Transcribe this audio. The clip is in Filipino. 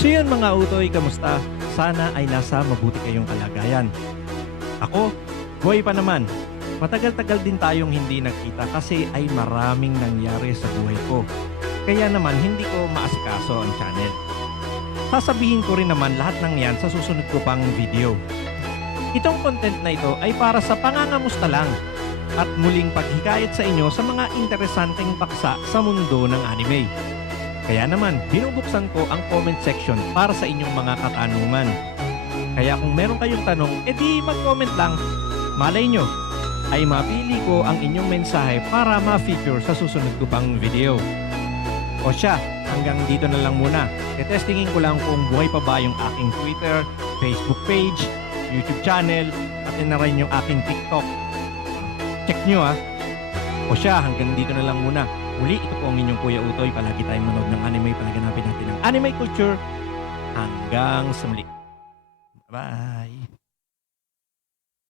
So yun mga utoy, kamusta? Sana ay nasa mabuti kayong kalagayan. Ako, buhay pa naman. Matagal-tagal din tayong hindi nagkita kasi ay maraming nangyari sa buhay ko. Kaya naman hindi ko maasikaso ang channel. Sasabihin ko rin naman lahat ng yan sa susunod ko pang video. Itong content na ito ay para sa pangangamusta lang at muling paghikayat sa inyo sa mga interesanteng paksa sa mundo ng anime. Kaya naman, binubuksan ko ang comment section para sa inyong mga katanungan. Kaya kung meron kayong tanong, edi mag-comment lang. Malay nyo, ay mapili ko ang inyong mensahe para ma-feature sa susunod ko pang video. O siya, hanggang dito na lang muna. Testingin ko lang kung buhay pa ba yung aking Twitter, Facebook page, YouTube channel, at na rin yung aking TikTok. Check nyo ha. O siya, hanggang dito na lang muna. Muli, ito po ang inyong Kuya Utoy. Palagi tayong manood ng anime. Palaganapin natin ang anime culture. Hanggang sa muli. Bye!